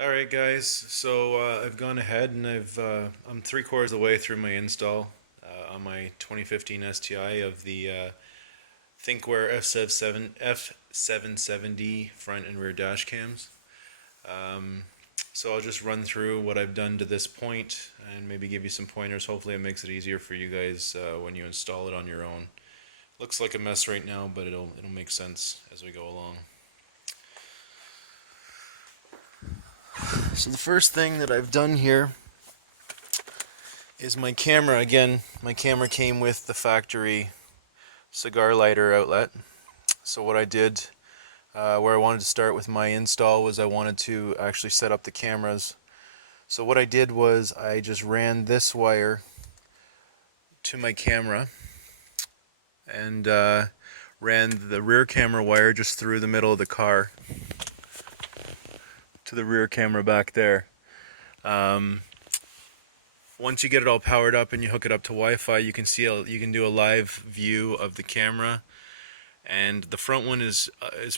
Alright guys, so I've gone ahead and I'm 3/4 of the way through my install on my 2015 STI of the Thinkware F770 front and rear dash cams. So I'll just run through what I've done to this point and maybe give you some pointers. Hopefully it makes it easier for you guys when you install it on your own. Looks like a mess right now, but it'll make sense as we go along. So the first thing that I've done here is my camera. Again, my camera came with the factory cigar lighter outlet. So what I did, where I wanted to start with my install, was I wanted to actually set up the cameras. So what I did was I just ran this wire to my camera and ran the rear camera wire just through the middle of the car to the rear camera back there. Once you get it all powered up and you hook it up to Wi-Fi, you can do a live view of the camera. And the front one is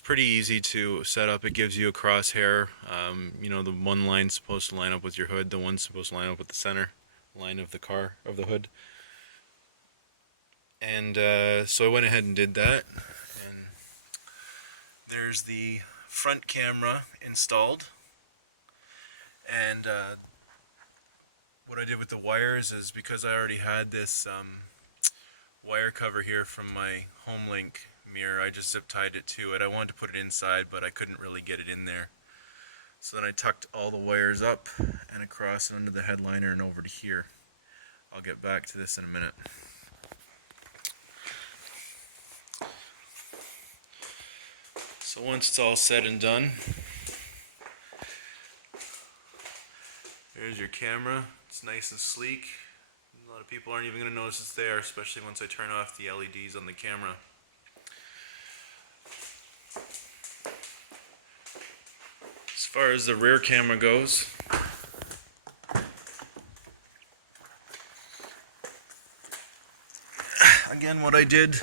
pretty easy to set up. It gives you a crosshair. You know, the one line's supposed to line up with your hood. The one's supposed to line up with the center line of the car, of the hood. And so I went ahead and did that. And there's the front camera installed. And what I did with the wires is, because I already had this wire cover here from my HomeLink mirror, I just zip tied it to it. I wanted to put it inside, but I couldn't really get it in there. So then I tucked all the wires up and across and under the headliner and over to here. I'll get back to this in a minute. So once it's all said and done, there's your camera. It's nice and sleek. A lot of people aren't even going to notice it's there, especially once I turn off the LEDs on the camera. As far as the rear camera goes, again, what I did,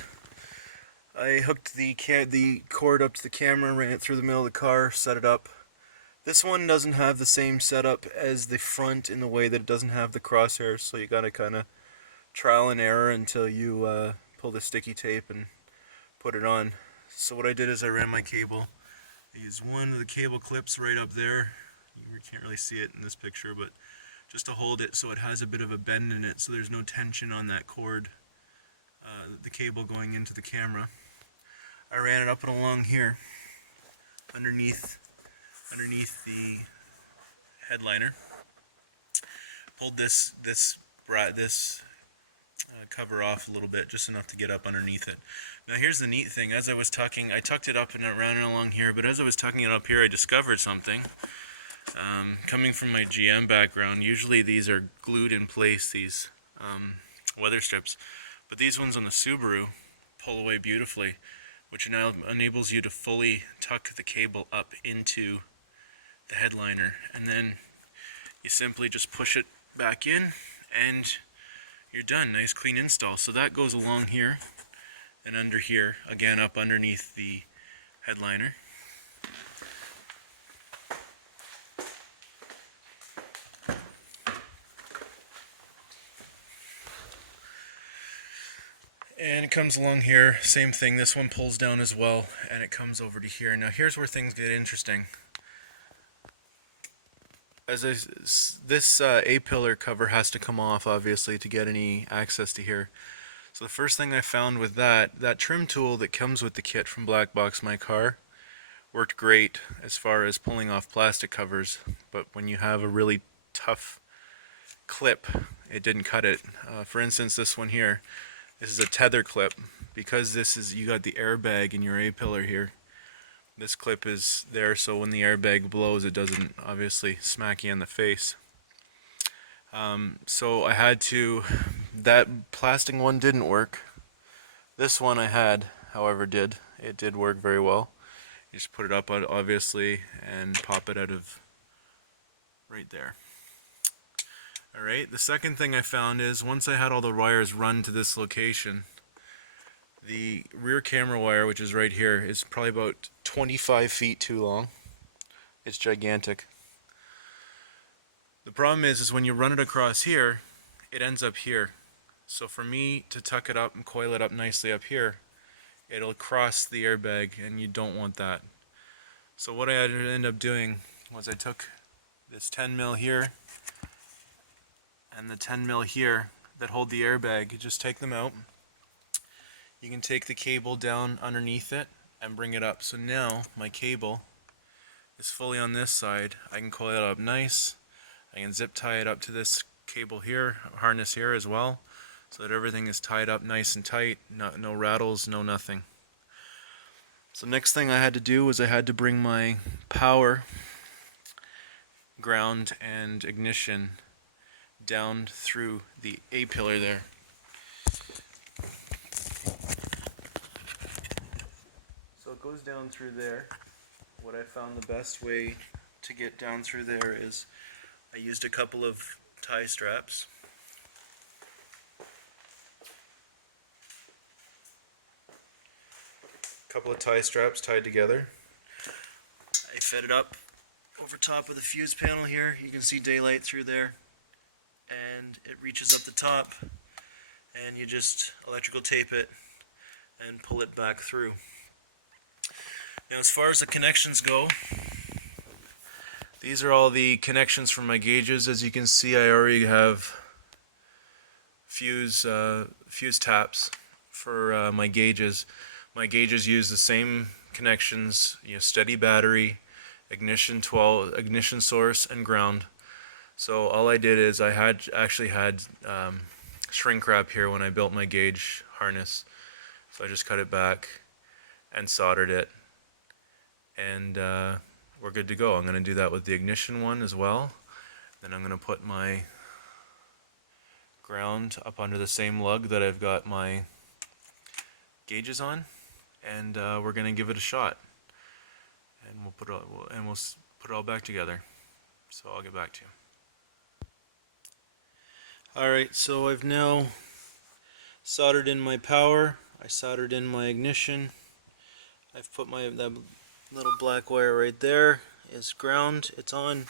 I hooked the cord up to the camera, ran it through the middle of the car, set it up. This one doesn't have the same setup as the front in the way that it doesn't have the crosshairs, so you gotta kind of trial and error until you pull the sticky tape and put it on. So what I did is I ran my cable. I used one of the cable clips right up there. You can't really see it in this picture, but just to hold it so it has a bit of a bend in it, so there's no tension on that cord, the cable going into the camera. I ran it up and along here, underneath the headliner. Pulled this cover off a little bit, just enough to get up underneath it. Now here's the neat thing. As I was tucking, I tucked it up and around and along here, but as I was tucking it up here, I discovered something. Coming from my GM background, usually these are glued in place, these weather strips, but these ones on the Subaru pull away beautifully, which now enables you to fully tuck the cable up into the headliner, and then you simply just push it back in and you're done. Nice clean install. So that goes along here and under here, again up underneath the headliner. And it comes along here, same thing. This one pulls down as well, and it comes over to here. Now here's where things get interesting. This A-pillar cover has to come off, obviously, to get any access to here. So the first thing I found with that trim tool that comes with the kit from Black Box My Car worked great as far as pulling off plastic covers, but when you have a really tough clip, it didn't cut it. For instance, this one here, this is a tether clip. Because you got the airbag in your A-pillar here, this clip is there so when the airbag blows it doesn't obviously smack you in the face. So I had to, that plastic one didn't work. This one I had, however, it did work very well. You just put it up obviously and pop it out of right there. Alright, the second thing I found is once I had all the wires run to this location, the rear camera wire, which is right here, is probably about 25 feet too long. It's gigantic. The problem is when you run it across here, it ends up here. So for me to tuck it up and coil it up nicely up here, it'll cross the airbag, and you don't want that. So what I ended up doing was I took this 10 mil here and the 10 mil here that hold the airbag. You just take them out. You can take the cable down underneath it and bring it up. So now my cable is fully on this side. I can coil it up nice. I can zip tie it up to this cable here, harness here as well, so that everything is tied up nice and tight, no rattles, no nothing. So next thing I had to do was I had to bring my power, ground, and ignition down through the A-pillar there. So it goes down through there. What I found the best way to get down through there is I used a couple of tie straps. Couple of tie straps tied together. I fed it up over top of the fuse panel here. You can see daylight through there, and it reaches up the top, and you just electrical tape it and pull it back through. Now as far as the connections go, these are all the connections for my gauges. As you can see, I already have fuse taps for my gauges. My gauges use the same connections, steady battery, ignition source, and ground. So all I did is I actually had shrink wrap here when I built my gauge harness. So I just cut it back and soldered it, and we're good to go. I'm going to do that with the ignition one as well. Then I'm going to put my ground up under the same lug that I've got my gauges on, and we're going to give it a shot, and we'll put it all back together. So I'll get back to you. Alright, so I've now soldered in my power, I soldered in my ignition, I've put that little black wire right there is ground, it's on.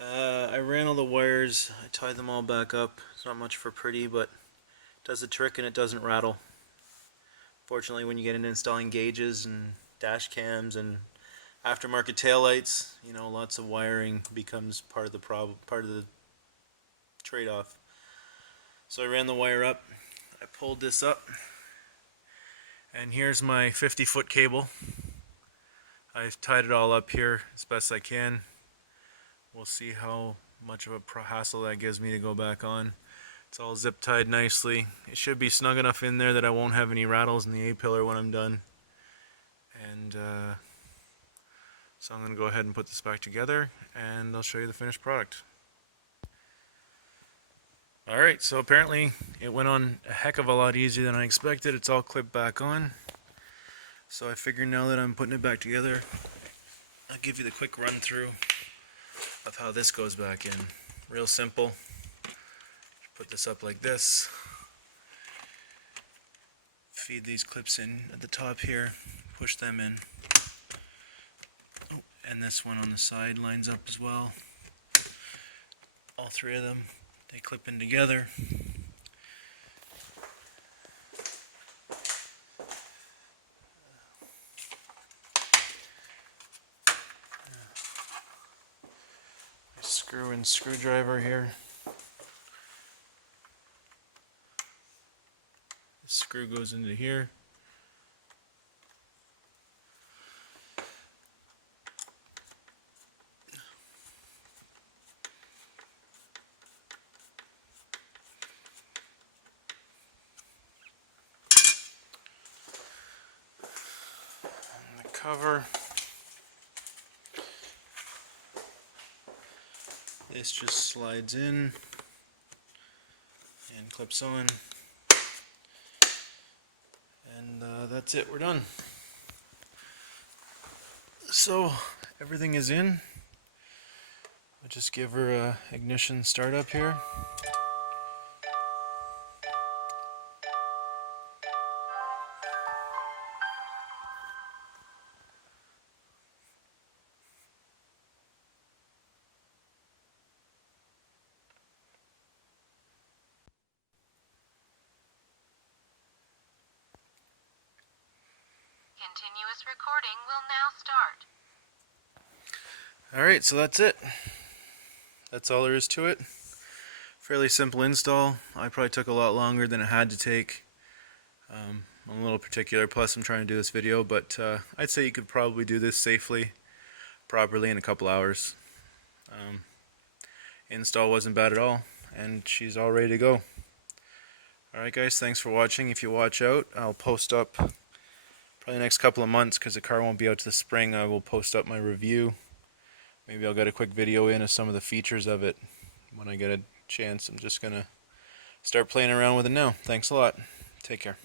I ran all the wires, I tied them all back up. It's not much for pretty, but it does the trick and it doesn't rattle. Fortunately, when you get into installing gauges and dash cams and aftermarket taillights, lots of wiring becomes part of the problem, part of the trade-off. So I ran the wire up, I pulled this up, and here's my 50-foot cable. I've tied it all up here as best I can. We'll see how much of a hassle that gives me to go back on. It's all zip tied nicely. It should be snug enough in there that I won't have any rattles in the A-pillar when I'm done. And so I'm going to go ahead and put this back together, and I'll show you the finished product. Alright, so apparently it went on a heck of a lot easier than I expected. It's all clipped back on. So I figured now that I'm putting it back together, I'll give you the quick run through of how this goes back in. Real simple. Put this up like this. Feed these clips in at the top here. Push them in. Oh, and this one on the side lines up as well. All three of them, they clip in together. Screw and screwdriver here. This screw goes into here. And the cover. This just slides in and clips on, and that's it, we're done. So everything is in. I'll just give her a ignition start up here. Continuous recording will now start. Alright, so that's it. That's all there is to it. Fairly simple install. I probably took a lot longer than it had to take. I'm a little particular, plus I'm trying to do this video, but I'd say you could probably do this safely, properly in a couple hours. Install wasn't bad at all, and she's all ready to go. Alright guys, thanks for watching. If you watch out, I'll post up probably the next couple of months, because the car won't be out to the spring. I will post up my review. Maybe I'll get a quick video in of some of the features of it when I get a chance. I'm just gonna start playing around with it now. Thanks a lot. Take care.